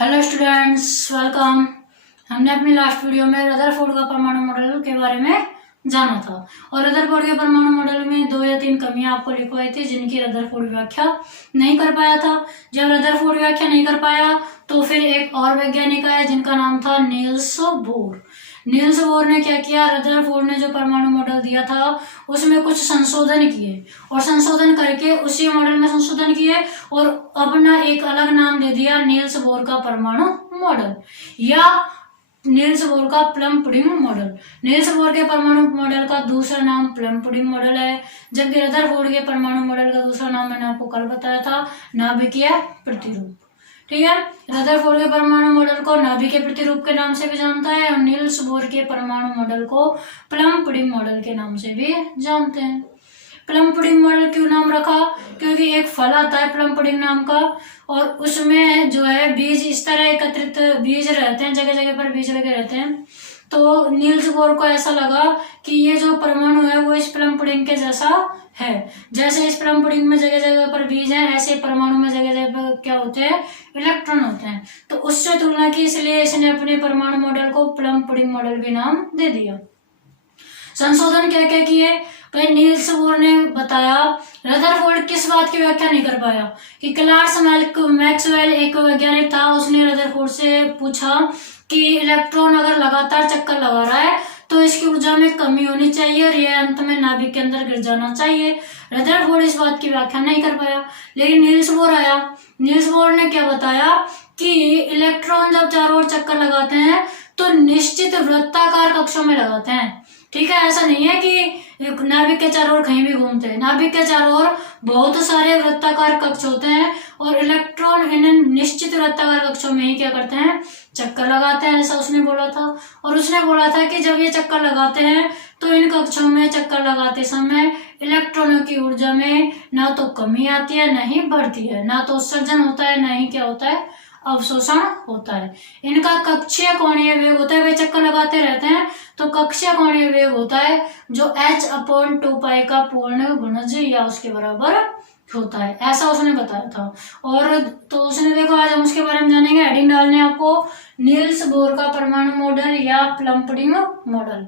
Hello students, welcome. हमने अपनी last video में रदरफोर्ड का परमाणु मॉडल के बारे में जाना था और रदरफोर्ड के परमाणु मॉडल में 2 या 3 कमियां आपको लिखवाई थी जिनकी रदरफोर्ड व्याख्या नहीं कर पाया था। जब रदरफोर्ड व्याख्या नहीं कर पाया तो फिर एक और वैज्ञानिक आया जिनका नाम था नील्स बोर। नील्स बोर ने क्या किया, रदरफोर्ड ने जो परमाणु मॉडल दिया था उसमें कुछ संशोधन किए और संशोधन करके उसी मॉडल में संशोधन किए और अपना एक अलग नाम दे दिया नील्स बोर का परमाणु मॉडल या नील्स बोर का plum pudding model. Niels Bohr के परमाणु मॉडल का दूसरा नाम प्लम पुडिंग मॉडल है, जबकि रदरफोर्ड के परमाणु मॉडल का दूसरा नाम मैंने आपको कल बताया था नाभिकीय प्रतिरूप। ठीक है, रदरफोर्ड के परमाणु मॉडल को नाभिकीय प्रतिरूप के नाम से भी जानता है और नील्स बोर के परमाणु मॉडल को प्लम पुडिंग मॉडल के नाम से भी जानते हैं। प्लम पुडिंग मॉडल क्यों नाम रखा? क्योंकि एक फल आता है प्लम पुडिंग नाम का और उसमें जो है बीज इस तरह एकत्रित बीज रहते हैं, जगह जगह पर बीज लगे रहते हैं। तो नील्स बोर को ऐसा लगा कि ये जो परमाणु है वो इस प्लम पुडिंग के जैसा है। जैसे इस प्लम पुडिंग में जगह जगह पर बीज है, ऐसे परमाणु में जगह जगह पर क्या होते हैं, इलेक्ट्रॉन होते हैं। तो उससे तुलना की, इसलिए इसने अपने परमाणु मॉडल को प्लम पुडिंग मॉडल भी नाम दे दिया। संशोधन क्या क्या किए भाई? नील्स बोर ने बताया, रदरफोर्ड किस बात की व्याख्या नहीं कर पाया कि क्लार्क मैक्सवेल एक वैज्ञानिक था, उसने रदरफोर्ड से पूछा कि इलेक्ट्रॉन अगर लगातार चक्कर लगा रहा है तो इसकी ऊर्जा में कमी होनी चाहिए और यह अंत में नाभिक के अंदर गिर जाना चाहिए। रदरफोर्ड इस बात की व्याख्या नहीं कर पाया, लेकिन नील्स बोर आया। नील्स बोर ने क्या बताया कि इलेक्ट्रॉन जब चारों ओर चक्कर लगाते हैं तो निश्चित वृत्ताकार कक्षों में लगाते हैं। ठीक है, ऐसा नहीं है कि नाभिक के चारों ओर कहीं भी घूमते हैं। नाभिक के चारों ओर बहुत सारे वृत्ताकार कक्ष होते हैं और इलेक्ट्रॉन इन निश्चित वृत्ताकार कक्षों में ही क्या करते हैं, चक्कर लगाते हैं, ऐसा उसने बोला था। और उसने बोला था कि जब ये चक्कर लगाते हैं तो इन कक्षों में चक्कर लगाते समय इलेक्ट्रॉनों की ऊर्जा में ना तो कमी आती है ना ही बढ़ती है, ना तो उत्सर्जन होता है ना ही क्या होता है, अवशोषण होता है। इनका कक्षीय कोणीय वेग होता है, वे चक्कर लगाते रहते हैं तो कक्षीय कोणीय वेग होता है जो h/2π का पूर्ण गुणज या उसके बराबर होता है, ऐसा उसने बताया था। और तो उसने, देखो आज हम उसके बारे में जानेंगे। हेडिंग डालने आपको नील्स बोर का परमाणु मॉडल या प्लम पुडिंग मॉडल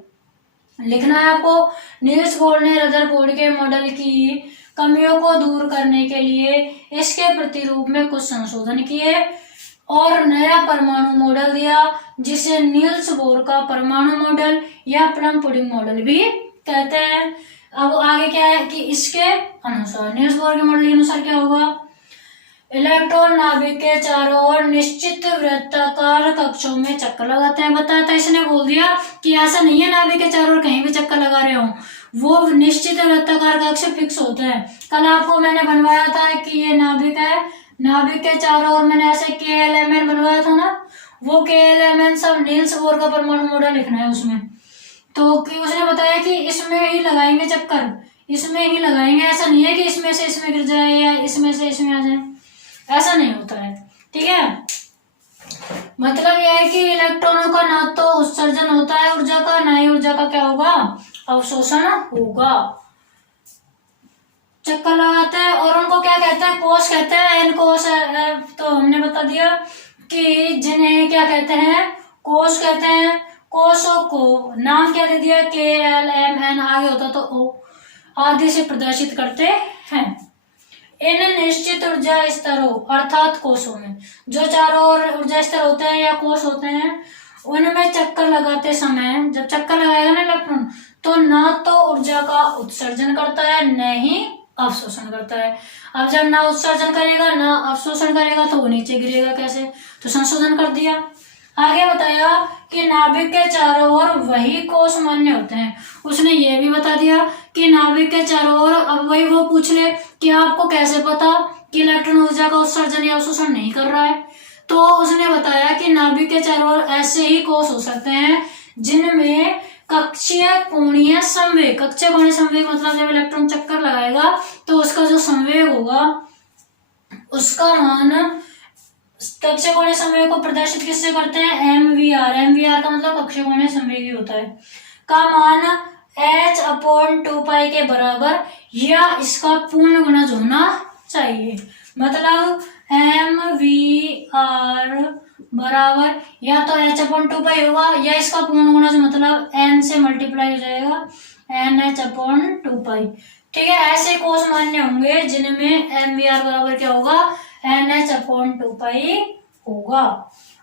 लिखना है आपको। नील्स बोर ने रदरफोर्ड के मॉडल की कमियों को दूर करने के लिए इसके प्रतिरूप में कुछ संशोधन किए और नया परमाणु मॉडल दिया जिसे नील्स बोर का परमाणु मॉडल या प्लम पुडिंग मॉडल भी कहते हैं। अब आगे क्या है कि इसके अनुसार, नील्स बोर के मॉडल के अनुसार क्या होगा, इलेक्ट्रॉन नाभिक के चारों ओर निश्चित वृत्ताकार कक्षों में चक्कर लगाते हैं। बताया था, इसने बोल दिया कि ऐसा नहीं है नाभिक के चारों ओर कहीं भी चक्कर लगा रहे हो, वो निश्चित वृत्ताकार कक्ष फिक्स होते हैं। कल आपको मैंने बनवाया था कि ये नाभिक है, नाभिक के चारों ओर मैंने ऐसे KLMN बनवाया था ना, वो KLMN सब नील्स बोर का परमाणु मॉडल लिखना है उसमें। तो उसने बताया कि इसमें ही लगाएंगे चक्कर, इसमें ही लगाएंगे, ऐसा नहीं है कि इसमें से इसमें गिर जाए या इसमें से इसमें आ जाए, ऐसा नहीं होता है। ठीक है, मतलब यह है कि इलेक्ट्रॉनों का ना तो उत्सर्जन होता है ऊर्जा का, ना ही ऊर्जा का क्या होगा, अवशोषण होगा। चक्कर लगाते हैं और उनको क्या कहते हैं, कोष कहते हैं। इन कोष तो हमने बता दिया कि जिन्हें क्या कहते हैं, कोष कहते हैं। कोषों को नाम क्या दे दिया, KLMN, आगे होता तो O आदि से प्रदर्शित करते हैं। इन निश्चित ऊर्जा स्तरों अर्थात कोषों में जो चारों ओर ऊर्जा स्तर होते हैं या कोष होते हैं, उनमें चक्कर लगाते समय जब चक्कर लगाएगा ना इलेक्ट्रॉन तो ना तो ऊर्जा का उत्सर्जन करता है न ही अवशोषण करता है। अब जब ना उत्सर्जन करेगा ना अवशोषण करेगा तो वो नीचे गिरेगा कैसे, तो संशोधन कर दिया। आगे बताया कि नाभिक के चारों ओर वही कोष मान्य होते हैं। उसने ये भी बता दिया कि नाभिक के चारों ओर, अब वही वो पूछ ले कि आपको कैसे पता कि इलेक्ट्रॉन ऊर्जा का उत्सर्जन या अवशोषण नहीं कर रहा है, तो उसने बताया कि नाभिक के चारों ओर ऐसे ही कोष हो सकते हैं जिनमें कक्षीय कोणीय संवेग, कक्षीय कोणीय संवेग मतलब जब इलेक्ट्रॉन चक्कर लगाएगा तो उसका जो संवेग होगा उसका मान, कक्षीय कोणीय संवेग को प्रदर्शित किससे करते हैं, MVR का मतलब कक्षीय कोणीय संवेग ही होता है, का मान h/2π के बराबर या इसका पूर्ण गुणज होना चाहिए। मतलब MVR बराबर या तो h/2 होगा या इसका पूर्ण गुणज मतलब n से मल्टीप्लाई हो जाएगा NH/2। ठीक है, ऐसे कोष मान्य होंगे जिनमें MBR बराबर क्या होगा NH/2 होगा।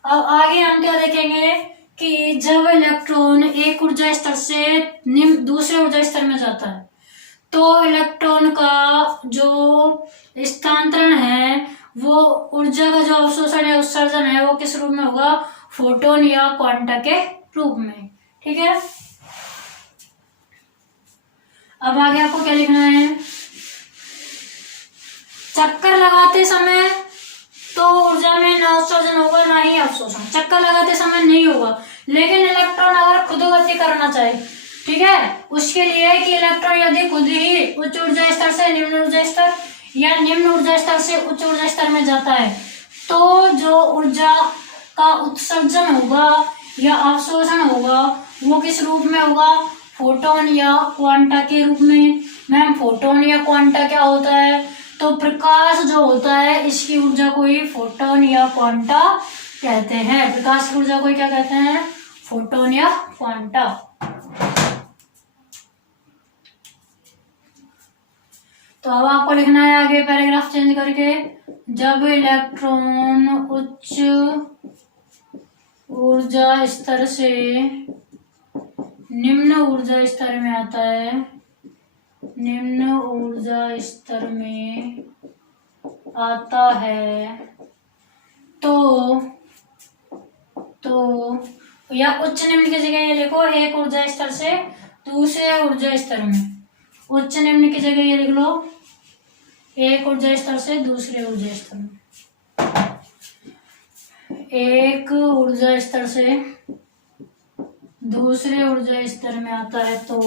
अब आगे हम क्या देखेंगे कि जब इलेक्ट्रॉन एक ऊर्जा स्तर से दूसरे ऊर्जा स्तर में जाता है तो इलेक्ट्रॉन का जो स्थानांतरण है वो ऊर्जा का जो अवशोषण है उत्सर्जन है वो किस रूप में होगा फोटोन या क्वांटा के रूप में। ठीक है, अब आगे आपको क्या लिखना है, चक्कर लगाते समय तो ऊर्जा में ना उत्सर्जन होगा ना ही अवशोषण, चक्कर लगाते समय नहीं होगा। लेकिन इलेक्ट्रॉन अगर खुद गति करना चाहे, ठीक है, उसके लिए कि इलेक्ट्रॉन यदि खुद ही उच्च ऊर्जा स्तर से निम्न ऊर्जा स्तर या निम्न ऊर्जा स्तर से उच्च ऊर्जा स्तर में जाता है तो जो ऊर्जा का उत्सर्जन होगा या अवशोषण होगा वो किस रूप में होगा फोटोन या क्वांटा के रूप में। मैम फोटोन या क्वांटा क्या होता है, तो प्रकाश जो होता है इसकी ऊर्जा को ही फोटोन या क्वांटा कहते हैं। प्रकाश की ऊर्जा को क्या कहते हैं, फोटोन या क्वांटा। तो अब आपको लिखना है आगे पैराग्राफ चेंज करके, जब इलेक्ट्रॉन उच्च ऊर्जा स्तर से निम्न ऊर्जा स्तर में आता है, निम्न ऊर्जा स्तर में आता है तो या उच्च निम्न की जगह ये लिखो एक ऊर्जा स्तर से दूसरे ऊर्जा स्तर में, उच्च निम्न की जगह ये लिख लो एक ऊर्जा स्तर से दूसरे ऊर्जा स्तर में। एक ऊर्जा स्तर से दूसरे ऊर्जा स्तर में आता है तो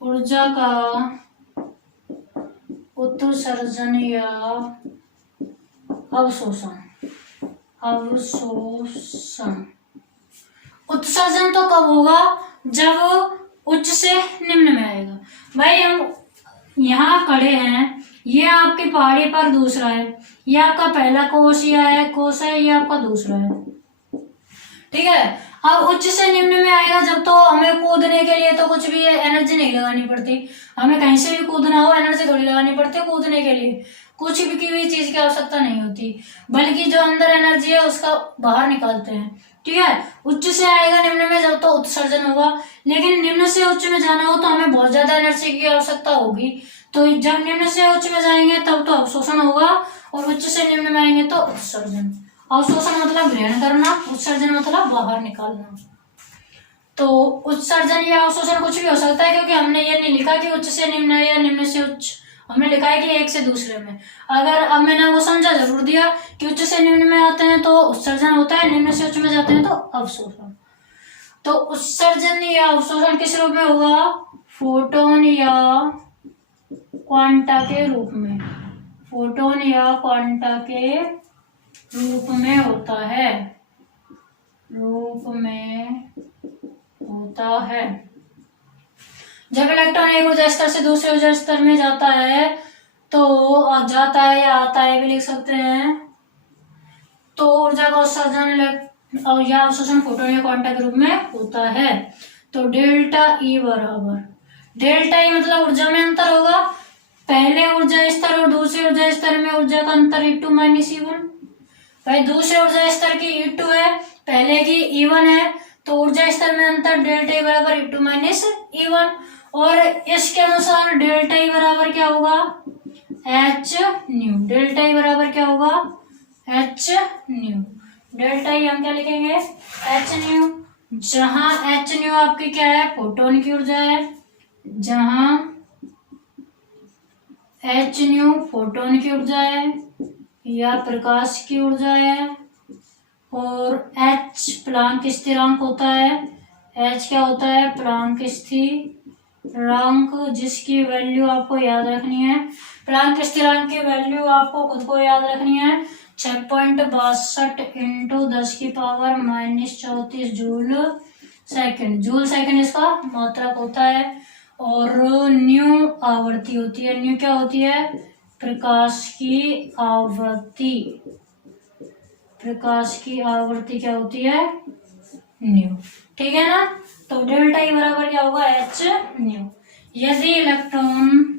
ऊर्जा का उत्सर्जन या अवशोषण, उत्सर्जन तो कब होगा, जब उच्च से निम्न में आएगा। भाई हम यहाँ खड़े हैं, ये आपकी पहाड़ी पर दूसरा है, ये आपका पहला कोष है, ये आपका दूसरा है। ठीक है, अब उच्च से निम्न में आएगा जब, तो हमें कूदने के लिए तो कुछ भी एनर्जी नहीं लगानी पड़ती, हमें कहीं से भी कूदना हो एनर्जी थोड़ी लगानी पड़ती है कूदने के लिए, कुछ भी की भी चीज की आवश्यकता नहीं होती, बल्कि जो अंदर एनर्जी है उसका बाहर निकालते हैं। ठीक है, उच्च से आएगा निम्न में जब तो उत्सर्जन होगा, लेकिन निम्न से उच्च में जाना हो तो हमें बहुत ज्यादा एनर्जी की आवश्यकता होगी, तो जब निम्न से उच्च में जाएंगे तब तो अवशोषण होगा और उच्च से निम्न में आएंगे तो उत्सर्जन। अवशोषण मतलब ग्रहण करना, उत्सर्जन मतलब बाहर निकालना। तो उत्सर्जन या अवशोषण कुछ भी हो सकता है, क्योंकि हमने ये नहीं लिखा कि उच्च से निम्न या निम्न से उच्च, हमने लिखा है कि एक से दूसरे में। अगर अब मैंने वो समझा जरूर दिया कि उच्च से निम्न में आते हैं तो उत्सर्जन होता है, निम्न से उच्च में जाते हैं तो अवशोषण। तो उत्सर्जन या अवशोषण किस रूप में होगा, फोटोन या क्वांटा के रूप में, फोटोन या क्वांटा के रूप में होता है, रूप में होता है। जब इलेक्ट्रॉन एक ऊर्जा स्तर से दूसरे ऊर्जा स्तर में जाता है तो जाता है या आता है भी लिख सकते हैं, तो ऊर्जा का उत्सर्जन या अवशोषण फोटोन या क्वांटा के रूप में होता है। तो डेल्टा ई बराबर, डेल्टा ई मतलब ऊर्जा में अंतर होगा, पहले ऊर्जा स्तर और दूसरे ऊर्जा स्तर में ऊर्जा का अंतर E2 माइनस E1। भाई दूसरे ऊर्जा स्तर की E2 है, पहले की E1 है, तो ऊर्जा स्तर में अंतर डेल्टा ई बराबर E2 माइनस E1। और इसके अनुसार डेल्टा ई बराबर क्या होगा, H न्यू, डेल्टा ई बराबर क्या होगा H न्यू। डेल्टा ई हम क्या लिखेंगे H न्यू, जहां H न्यू आपकी क्या है, फोटोन की ऊर्जा है, जहां H न्यू फोटोन की ऊर्जा है या प्रकाश की ऊर्जा है, और H प्लांक स्थिरांक होता है। H क्या होता है, प्लांक स्थिरांक, जिसकी वैल्यू आपको याद रखनी है। प्लांक स्थिरांक की वैल्यू आपको खुद को याद रखनी है, 6.62 इंटू 10 की power -34 joule second. Joule second इसका मात्रक होता है, और न्यू आवृत्ति होती है। न्यू क्या होती है, प्रकाश की आवृत्ति। प्रकाश की आवृत्ति क्या होती है, न्यू। ठीक है ना। तो डेल्टा ई बराबर क्या होगा, एच न्यू। यदि इलेक्ट्रॉन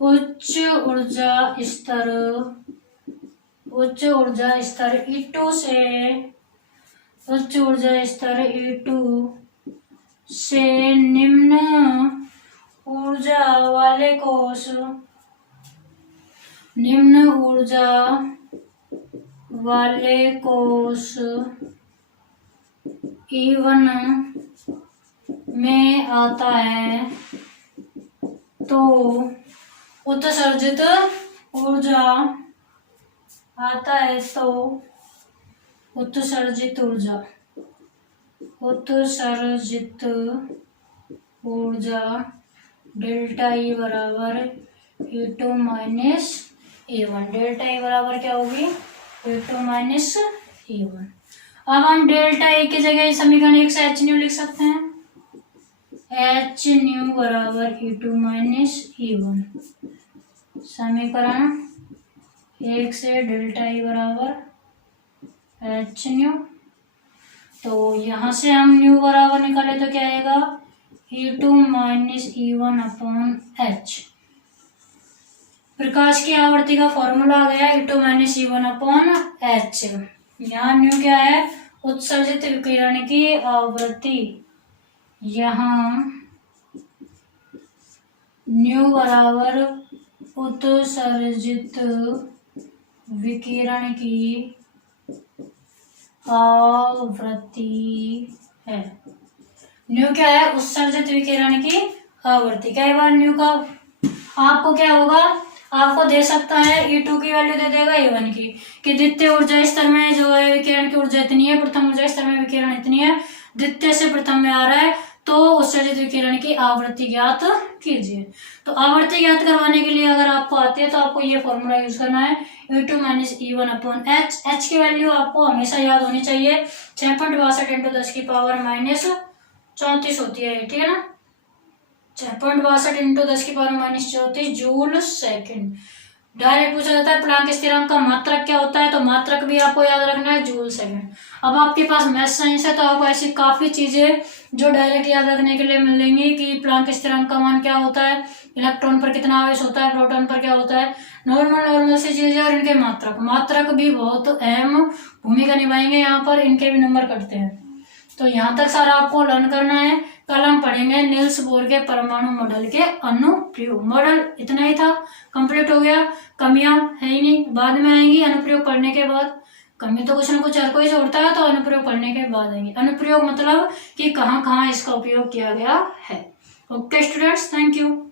उच्च ऊर्जा स्तर E2 से निम्न ऊर्जा वाले कोष E1 में आता है तो उत्सर्जित ऊर्जा डेल्टा ई बराबर E2 minus E1। Delta E बराबर क्या होगी, E2 माइनस E1। अब हम डेल्टा ई की जगह समीकरण 1 से एच न्यू लिख सकते हैं। एच न्यू बराबर E2 माइनस E1। समीकरण 1 से डेल्टा ई बराबर एच न्यू। तो यहाँ से हम न्यू बराबर निकाले तो क्या आएगा, E2 minus E1 upon H. प्रकाश की आवृत्ति का फॉर्मूला आ गया E2 minus E1 upon H. यहाँ न्यू क्या है, उत्सर्जित विकिरण की आवृत्ति। यहाँ न्यू बराबर उत्सर्जित विकिरण की आवृत्ति है। न्यू क्या है, उत्सर्जित विकिरण की आवृत्ति। कई बार न्यू का आपको क्या होगा, आपको दे सकता है E2 की वैल्यू दे देगा E1 की, कि द्वितीय ऊर्जा स्तर में जो है विकिरण की ऊर्जा इतनी है, प्रथम ऊर्जा स्तर में विकिरण इतनी है, द्वितीय से प्रथम में आ रहा है, तो उत्सर्जित विकिरण की आवृत्ति ज्ञात कीजिए। तो आवृत्ति ज्ञात करवाने के लिए अगर आपको आती है तो आपको ये फॉर्मूला यूज करना है, E2 minus E1 upon H. H की वैल्यू आपको हमेशा याद होनी चाहिए, 6.62 इंटू 10 की पावर माइनस 34 होती है, ठीक है ना। 6.62 इंटू 10 की power minus 34 joule second. Direct पूछा जाता है प्लांक स्थिरांक का मात्रक क्या होता है, तो मात्रक भी आपको याद रखना है, जूल सेकेंड। अब आपके पास मैथ साइंस है तो आपको ऐसी काफी चीजें जो डायरेक्ट याद रखने के लिए मिलेंगी कि प्लांक स्थिरांक का मान क्या होता है, इलेक्ट्रॉन पर कितना आवेश होता है, प्रोटॉन पर क्या होता है, नॉर्मल सी चीजें, और इनके मात्रक भी बहुत अहम भूमिका निभाएंगे। यहाँ पर इनके भी नंबर कटते हैं। तो यहाँ तक सारा आपको लर्न करना है। कल हम पढ़ेंगे निल्स बोर के परमाणु मॉडल के अनुप्रयोग। मॉडल इतना ही था, कंप्लीट हो गया। कमियां है ही नहीं, बाद में आएंगी अनुप्रयोग पढ़ने के बाद। कमी तो कुछ ना कुछ हर कोई जोड़ता है, तो अनुप्रयोग पढ़ने के बाद आएंगे। अनुप्रयोग मतलब कि कहाँ कहाँ इसका उपयोग किया गया है। Okay students, thank you.